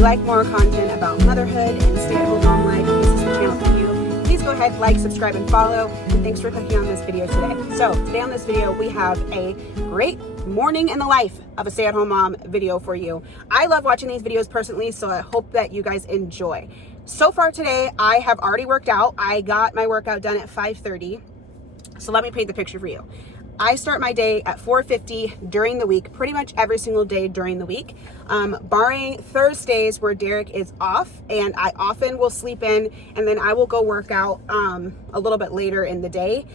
you like more content about motherhood and stay-at-home mom life, this is the channel for you. Please go ahead, like, subscribe, and follow. And thanks for clicking on this video today. So today on this video, we have a great morning in the life of a stay-at-home mom video for you. I love watching these videos personally, so I hope that you guys enjoy. So far today, I have already worked out. I got my workout done at 5:30. So let me paint the picture for you. I start my day at 4:50 during the week, pretty much every single day during the week, barring Thursdays where Derek is off, and I often will sleep in, and then I will go work out a little bit later in the day.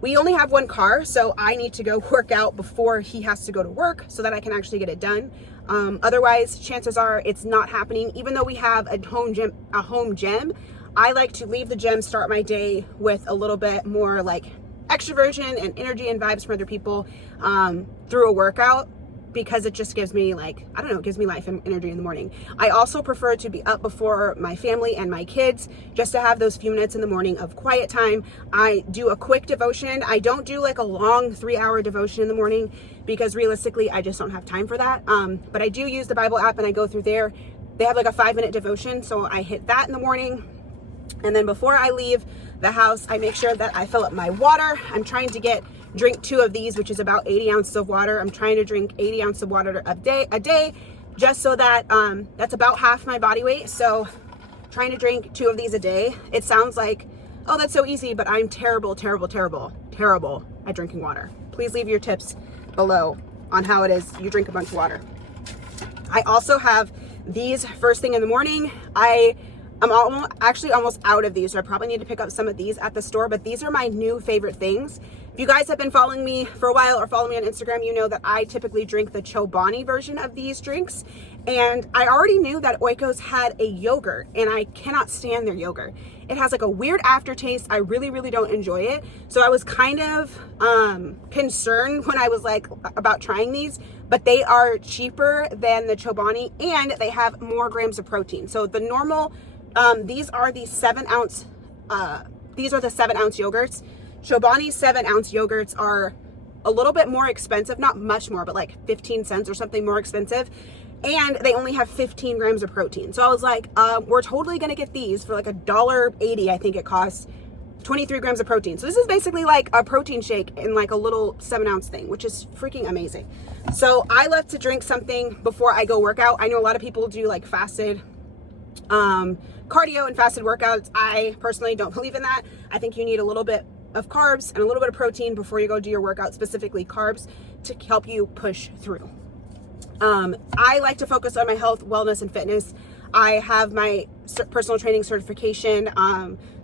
We only have one car, so I need to go work out before he has to go to work so that I can actually get it done. Otherwise, chances are it's not happening. Even though we have a home gym, I like to leave the gym, start my day with a little bit more like extroversion and energy and vibes from other people through a workout, because it just gives me it gives me life and energy in the morning. I also prefer to be up before my family and my kids, just to have those few minutes in the morning of quiet time. I do a quick devotion. I don't do like a long 3-hour devotion in the morning because realistically I just don't have time for that. But I do use the Bible app and I go through there. They have like a 5-minute devotion, so I hit that in the morning. And then before I leave the house, I make sure that I fill up my water. I'm trying to drink 2 of these, which is about 80 ounces of water. I'm trying to drink 80 ounces of water a day, just so that that's about half my body weight. So trying to drink 2 of these a day. It sounds like, oh, that's so easy, but I'm terrible at drinking water. Please leave your tips below on how it is you drink a bunch of water. I also have these first thing in the morning. I'm actually almost out of these, so I probably need to pick up some of these at the store, but these are my new favorite things. If you guys have been following me for a while or follow me on Instagram, you know that I typically drink the Chobani version of these drinks. And I already knew that Oikos had a yogurt, and I cannot stand their yogurt. It has like a weird aftertaste. I really don't enjoy it. So I was kind of concerned when I was like about trying these, but they are cheaper than the Chobani and they have more grams of protein. So the normal, these are the 7-ounce, these are the 7-ounce yogurts. Chobani's 7-ounce yogurts are a little bit more expensive, not much more, but like 15 cents or something more expensive. And they only have 15 grams of protein. So I was like, we're totally gonna get these for like $1.80, I think it costs, 23 grams of protein. So this is basically like a protein shake in like a little 7-ounce thing, which is freaking amazing. So I love to drink something before I go work out. I know a lot of people do like fasted cardio and fasted workouts. I personally don't believe in that. I think you need a little bit of carbs and a little bit of protein before you go do your workout, specifically carbs, to help you push through. I like to focus on my health, wellness, and fitness. I have my personal training certification.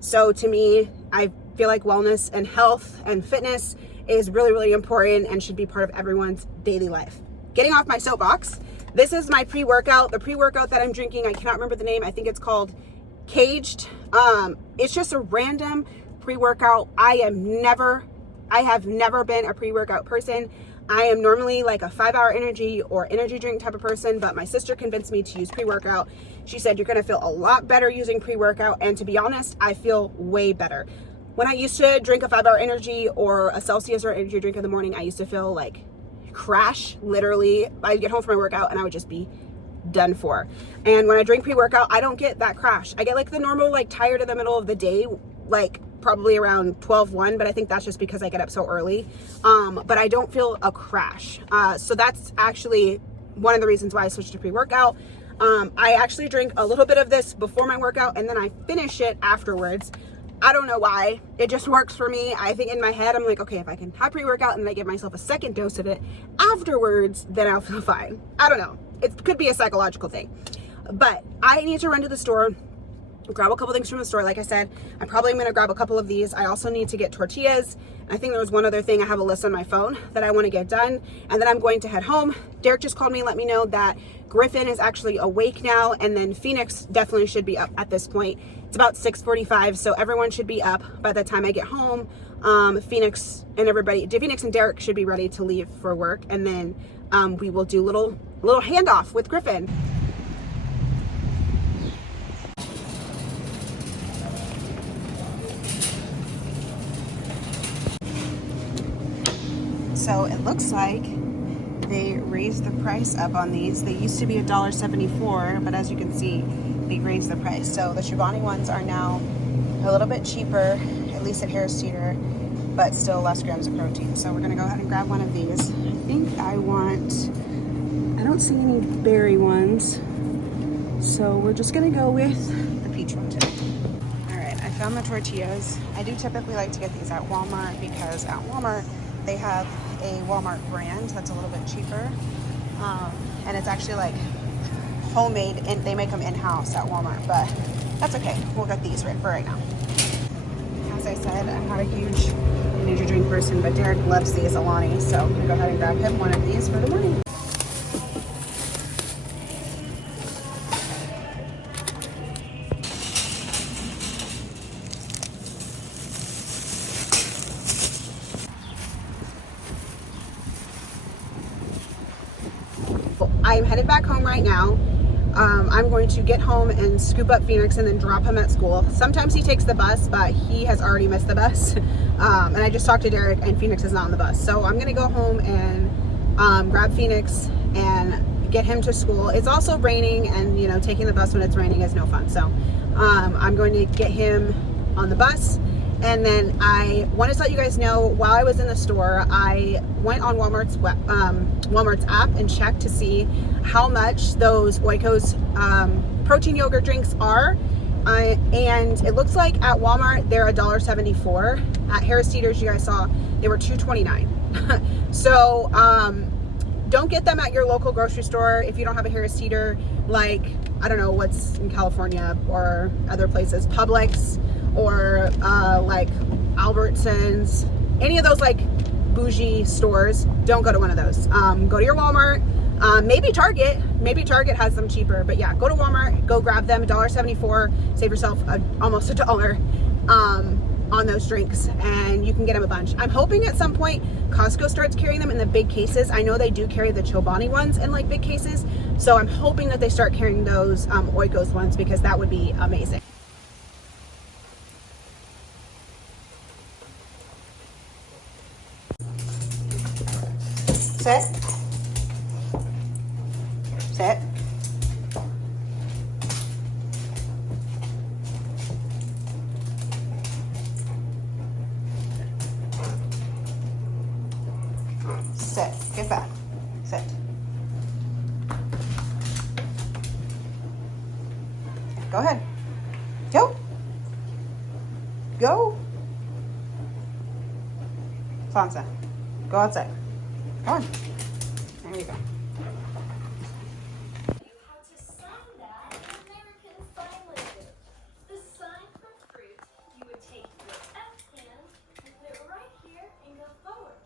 So to me, I feel like wellness and health and fitness is really important and should be part of everyone's daily life. Getting off my soapbox, this is my pre-workout. The pre-workout that I'm drinking, I cannot remember the name. I think it's called Caged. It's just a random pre-workout. I have never been a pre-workout person. I am normally like a 5-hour energy or energy drink type of person, but my sister convinced me to use pre-workout. She said, you're gonna feel a lot better using pre-workout. And to be honest, I feel way better. When I used to drink a 5-hour energy or a Celsius or energy drink in the morning, I used to feel like crash, literally. I'd get home from my workout and I would just be done for. And when I drink pre-workout, I don't get that crash. I get like the normal, like tired in the middle of the day, like probably around 12-1, but I think that's just because I get up so early. But I don't feel a crash. So that's actually one of the reasons why I switched to pre-workout. I actually drink a little bit of this before my workout and then I finish it afterwards. I don't know why. It just works for me. I think in my head, I'm like, okay, if I can have pre-workout and then I give myself a second dose of it afterwards, then I'll feel fine. I don't know. It could be a psychological thing. But I need to run to the store, grab a couple things from the store. Like I said, I'm probably going to grab a couple of these. I also need to get tortillas. I think there was one other thing. I have a list on my phone that I want to get done. And then I'm going to head home. Derek just called me and let me know that Griffin is actually awake now. And then Phoenix definitely should be up at this point. It's about 6:45, so everyone should be up by the time I get home. Phoenix and Derek should be ready to leave for work. And then we will do little handoff with Griffin. So it looks like they raised the price up on these. They used to be $1.74, but as you can see, they raised the price. So the Chobani ones are now a little bit cheaper, at least at Harris Teeter, but still less grams of protein. So we're gonna go ahead and grab one of these. I think I don't see any berry ones, so we're just gonna go with the peach one today. All right, I found the tortillas. I do typically like to get these at Walmart because at Walmart, they have a Walmart brand that's a little bit cheaper. And it's actually like homemade, and they make them in-house at Walmart, but that's okay. We'll get these for right now. As I said, I'm not a huge energy drink person, but Derek loves these Alani, so I'm gonna go ahead and grab him one of these for the morning. I'm headed back home right now. I'm going to get home and scoop up Phoenix and then drop him at school. Sometimes he takes the bus, but he has already missed the bus. And I just talked to Derek and Phoenix is not on the bus. So I'm gonna go home and grab Phoenix and get him to school. It's also raining, and you know, taking the bus when it's raining is no fun. So I'm going to get him on the bus. And then I wanted to let you guys know, while I was in the store, I went on Walmart's app and checked to see how much those Oikos protein yogurt drinks are. And it looks like at Walmart, they're $1.74. At Harris Teeter's, you guys saw, they were $2.29. So don't get them at your local grocery store if you don't have a Harris Teeter, like, I don't know what's in California or other places, Publix, or like Albertsons, any of those like bougie stores. Don't go to one of those. Go to your Walmart, maybe Target has them cheaper, but yeah, go to Walmart, go grab them, $1.74, save yourself almost $1 on those drinks, and you can get them a bunch. I'm hoping at some point Costco starts carrying them in the big cases. I know they do carry the Chobani ones in like big cases, so I'm hoping that they start carrying those Oikos ones, because that would be amazing. Sit. Sit. Sit. Get back. Sit. Go ahead. Go. Go. Sansa, go outside. Come on. There you go. You had to sign that in American Sign Language. The sign for fruit, you would take your F hand and put it right here and go forward.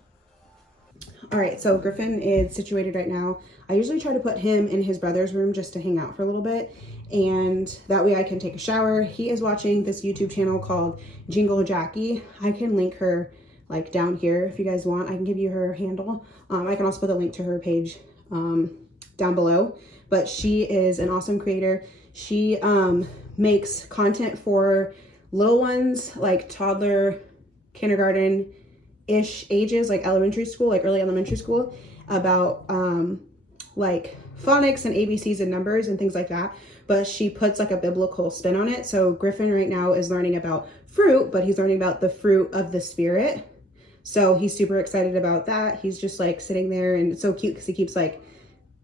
All right, so Griffin is situated right now. I usually try to put him in his brother's room just to hang out for a little bit, and that way I can take a shower. He is watching this YouTube channel called Jingle Jackie. I can link her like down here if you guys want. I can give you her handle. I can also put a link to her page down below, but she is an awesome creator. She makes content for little ones, like toddler, kindergarten-ish ages, like elementary school, like early elementary school, about like phonics and ABCs and numbers and things like that. But she puts like a biblical spin on it. So Griffin right now is learning about fruit, but he's learning about the fruit of the Spirit. So he's super excited about that. He's just like sitting there, and it's so cute because he keeps like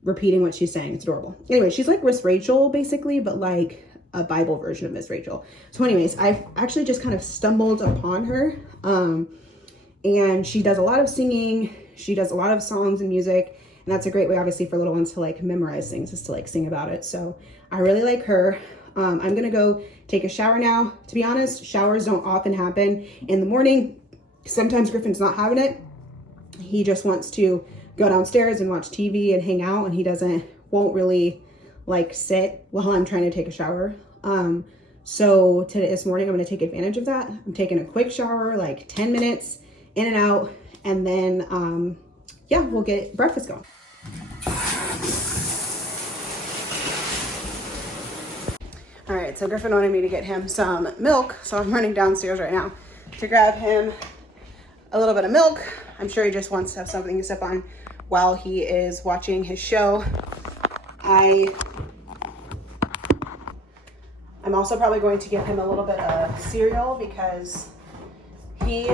repeating what she's saying. It's adorable. Anyway, she's like Miss Rachel basically, but like a Bible version of Miss Rachel. So anyways, I've actually just kind of stumbled upon her. And she does a lot of singing. She does a lot of songs and music. And that's a great way, obviously, for little ones to like memorize things, is to like sing about it. So I really like her. I'm going to go take a shower now. To be honest, showers don't often happen in the morning. Sometimes Griffin's not having it. He just wants to go downstairs and watch TV and hang out, and he won't really like sit while I'm trying to take a shower. So this morning I'm going to take advantage of that. I'm taking a quick shower, like 10 minutes in and out, and then yeah, we'll get breakfast going. All right, so Griffin wanted me to get him some milk, so I'm running downstairs right now to grab him a little bit of milk. I'm sure he just wants to have something to sip on while he is watching his show. I'm also probably going to give him a little bit of cereal because he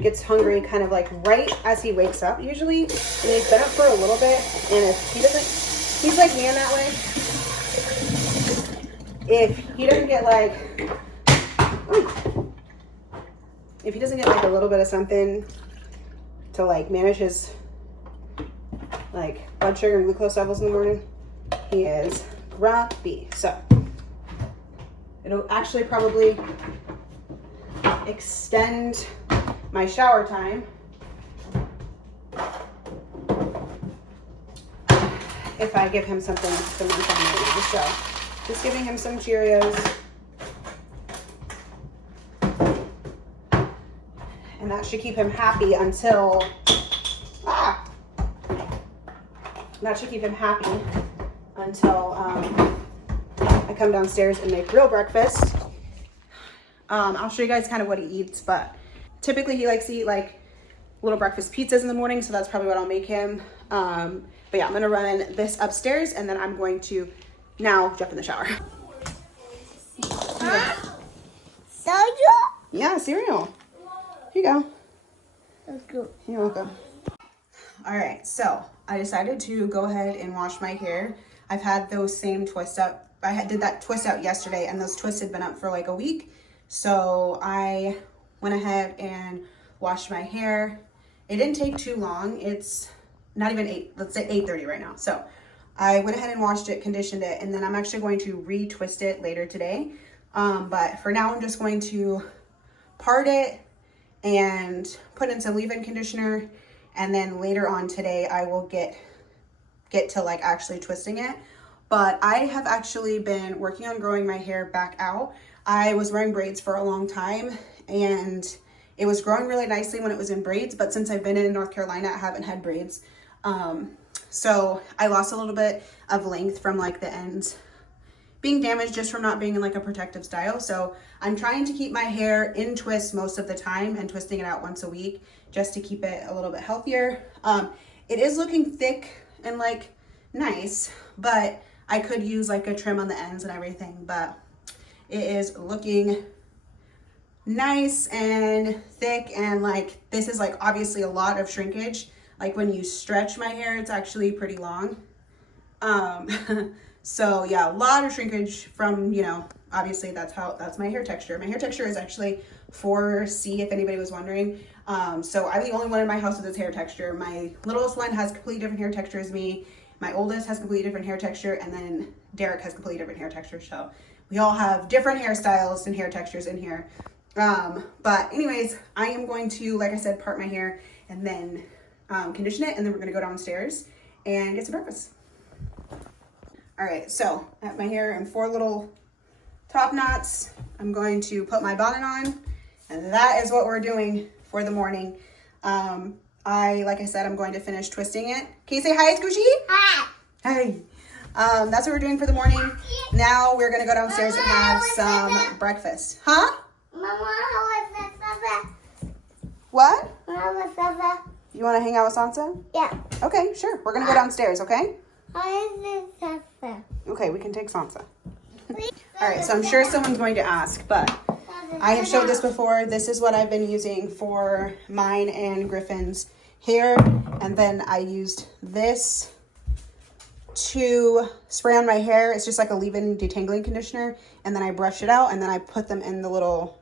gets hungry kind of like right as he wakes up usually. And he's been up for a little bit, and if he doesn't, he's like me in that way. If he doesn't get like, if he doesn't get like a little bit of something to like manage his like blood sugar and glucose levels in the morning, he is grumpy. So it'll actually probably extend my shower time if I give him something to munch on right now. So just giving him some Cheerios. And that should keep him happy until, that should keep him happy until I come downstairs and make real breakfast. I'll show you guys kind of what he eats, but typically he likes to eat like little breakfast pizzas in the morning, so that's probably what I'll make him. But yeah, I'm gonna run this upstairs and then I'm going to now jump in the shower. Cereal? Yeah, cereal. Here you go. That's good. You're welcome. All right, so I decided to go ahead and wash my hair. I've had those same twist up. Did that twist out yesterday, and those twists had been up for like a week. So I went ahead and washed my hair. It didn't take too long. It's not even 8, let's say 8:30 right now. So I went ahead and washed it, conditioned it, and then I'm actually going to retwist it later today. But for now, I'm just going to part it and put in some leave-in conditioner, and then later on today I will get to like actually twisting it. But I have actually been working on growing my hair back out. I was wearing braids for a long time and it was growing really nicely when it was in braids, but since I've been in North Carolina, I haven't had braids. So I lost a little bit of length from like the ends being damaged just from not being in like a protective style. So I'm trying to keep my hair in twist most of the time and twisting it out once a week just to keep it a little bit healthier. It is looking thick and like nice, but I could use like a trim on the ends and everything, but it is looking nice and thick, and like this is like obviously a lot of shrinkage. Like when you stretch my hair, it's actually pretty long. So yeah, a lot of shrinkage from, you know, obviously that's my hair texture. My hair texture is actually 4C, if anybody was wondering. So I'm the only one in my house with this hair texture. My littlest one has completely different hair texture as me. My oldest has completely different hair texture, and then Derek has completely different hair texture. So we all have different hairstyles and hair textures in here. But anyways, I am going to, like I said, part my hair and then condition it, and then we're gonna go downstairs and get some breakfast. All right, so I have my hair in 4 little top knots. I'm going to put my bonnet on, and that is what we're doing for the morning. Like I said, I'm going to finish twisting it. Can you say hi, Scooshy? Hi. Hi. That's what we're doing for the morning. Now we're gonna go downstairs and have some breakfast. Huh? Mama, how was that? What? How was that? You wanna hang out with Sansa? Yeah. Okay, sure. We're gonna go downstairs, okay? How is this? Okay, we can take Sansa. All right, so I'm sure someone's going to ask, but I have showed this before. This is what I've been using for mine and Griffin's hair. And then I used this to spray on my hair. It's just like a leave-in detangling conditioner. And then I brush it out, and then I put them in the little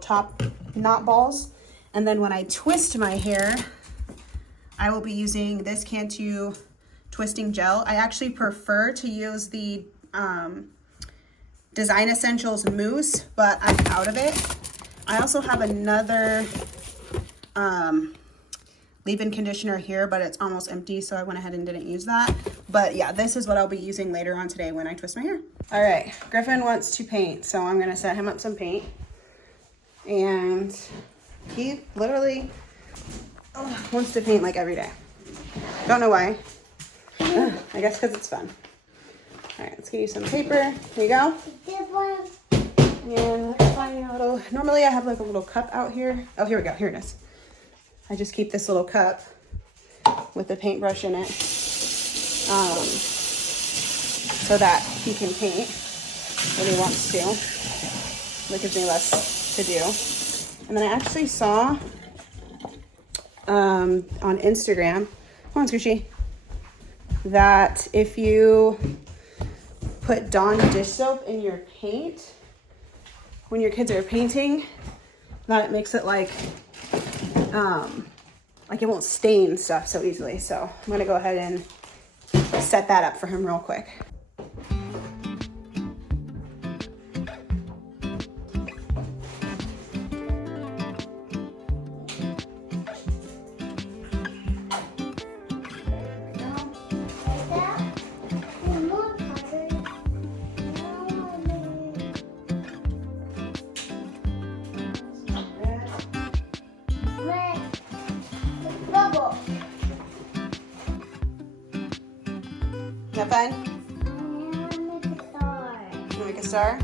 top knot balls. And then when I twist my hair, I will be using this Cantu twisting gel. I actually prefer to use the Design Essentials mousse, but I'm out of it. I also have another leave-in conditioner here, but it's almost empty, so I went ahead and didn't use that. But yeah, this is what I'll be using later on today when I twist my hair. All right, Griffin wants to paint, so I'm gonna set him up some paint. And he literally wants to paint like every day. Don't know why. I guess because it's fun. All right, let's get you some paper. Here you go. This one. And let's find a little, normally I have like a little cup out here. Oh, here we go. Here it is. I just keep this little cup with the paintbrush in it, so that he can paint when he wants to. That gives me less to do. And then I actually saw on Instagram, come on Scooshy, that if you put Dawn dish soap in your paint when your kids are painting, that it makes it like it won't stain stuff so easily. So I'm gonna go ahead and set that up for him real quick. Is that fun? You wanna make a star?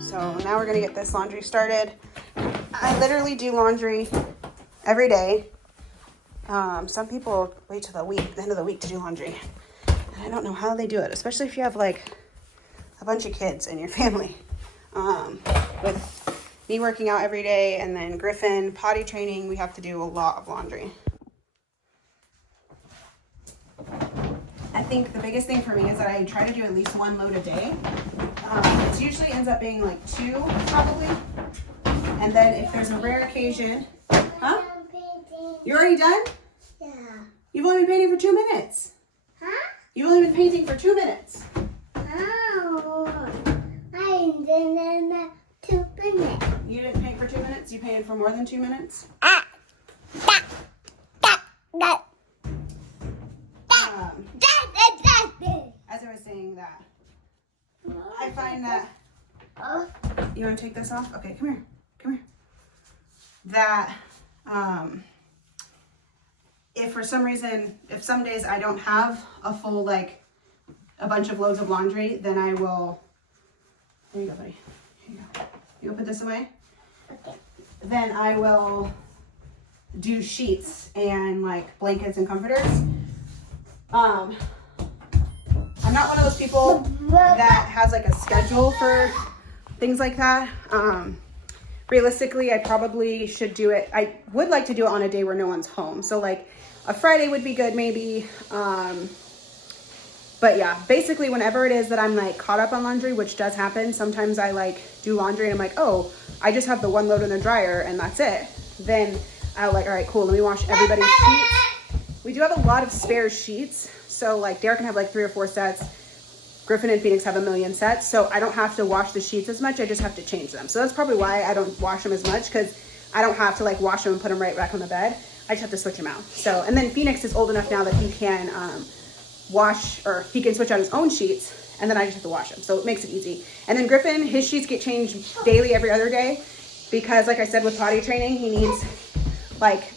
So now we're gonna get this laundry started. I literally do laundry every day. Some people wait till the end of the week to do laundry. And I don't know how they do it, especially if you have like a bunch of kids in your family. With me working out every day and then Griffin potty training, we have to do a lot of laundry. I think the biggest thing for me is that I try to do at least one load a day. It usually ends up being like 2 probably. And then if there's a rare occasion, huh? You're already done? Yeah. You've only been painting for 2 minutes. Huh? You've only been painting for 2 minutes. Oh, I didn't 2 minutes. You didn't paint for 2 minutes? You painted for more than 2 minutes? As I was saying that, I find that, you want to take this off? Okay, come here, come here. That, if for some reason, if some days I don't have a full, like, a bunch of loads of laundry, then I will, there you go, buddy, here you go. You'll put this away? Okay. Then I will do sheets and, like, blankets and comforters. I'm not one of those people that has like a schedule for things like that. Realistically, I probably should do it. I would like to do it on a day where no one's home. So like a Friday would be good maybe. But yeah, basically whenever it is that I'm like caught up on laundry, which does happen, sometimes I like do laundry and I'm like, oh, I just have the one load in the dryer and that's it. Then I'll like, all right, cool, let me wash everybody's sheets. We do have a lot of spare sheets. So like Derek can have like 3 or 4 sets. Griffin and Phoenix have a million sets. So I don't have to wash the sheets as much. I just have to change them. So that's probably why I don't wash them as much, because I don't have to like wash them and put them right back on the bed. I just have to switch them out. So, and then Phoenix is old enough now that he can wash, or he can switch out his own sheets, and then I just have to wash them. So it makes it easy. And then Griffin, his sheets get changed daily every other day, because like I said, with potty training, he needs like,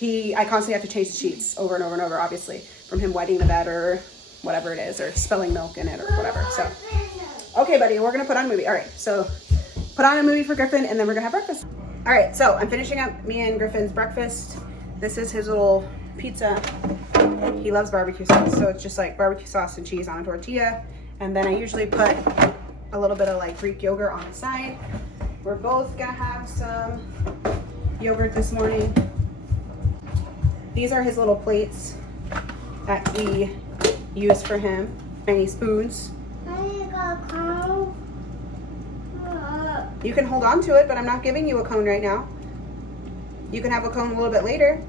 I constantly have to change the sheets over and over and over, obviously, from him wetting the bed or whatever it is, or spilling milk in it or whatever. So, okay, buddy, we're gonna put on a movie. All right, so put on a movie for Griffin, and then we're gonna have breakfast. All right, so I'm finishing up me and Griffin's breakfast. This is his little pizza. He loves barbecue sauce, so it's just like barbecue sauce and cheese on a tortilla. And then I usually put a little bit of like Greek yogurt on the side. We're both gonna have some yogurt this morning. These are his little plates that we use for him. Tiny spoons. You can hold on to it, but I'm not giving you a cone right now. You can have a cone a little bit later.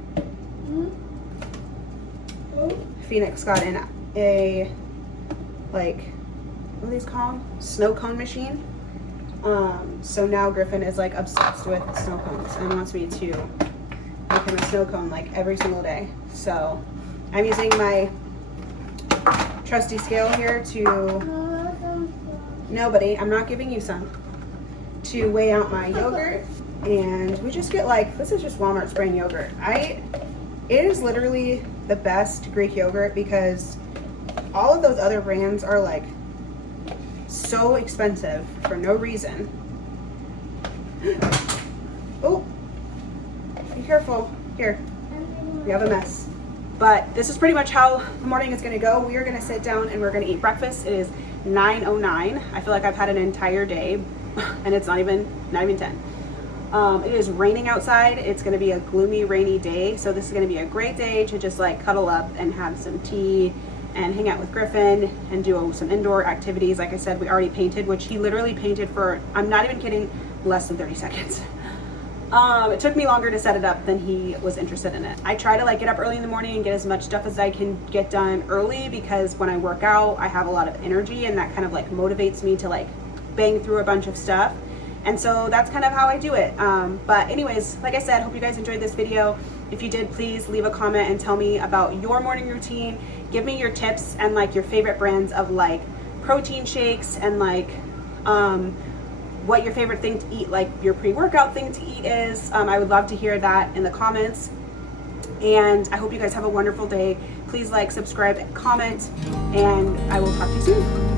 Phoenix got in a, like, what are these called? Snow cone machine. So now Griffin is like obsessed with snow cones and wants me to make him a snow cone like every single day. So I'm using my trusty scale here to, nobody, I'm not giving you some, to weigh out my yogurt. And we just get like, this is just Walmart brand yogurt. It is literally the best Greek yogurt, because all of those other brands are like so expensive for no reason. Oh, be careful. Here, we have a mess. But this is pretty much how the morning is gonna go. We are gonna sit down and we're gonna eat breakfast. It is 9:09. I feel like I've had an entire day and it's not even 10. It is raining outside. It's gonna be a gloomy, rainy day. So this is gonna be a great day to just like cuddle up and have some tea and hang out with Griffin and do some indoor activities. Like I said, we already painted, which he literally painted for, I'm not even kidding, less than 30 seconds. It took me longer to set it up than he was interested in it. I try to like get up early in the morning and get as much stuff as I can get done early, because when I work out, I have a lot of energy and that kind of like motivates me to like bang through a bunch of stuff. And so that's kind of how I do it. But anyways, like I said, hope you guys enjoyed this video. If you did, please leave a comment and tell me about your morning routine. Give me your tips and like your favorite brands of like protein shakes and like what your favorite thing to eat, like your pre-workout thing to eat is. I would love to hear that in the comments. And I hope you guys have a wonderful day. Please like, subscribe, and comment, and I will talk to you soon.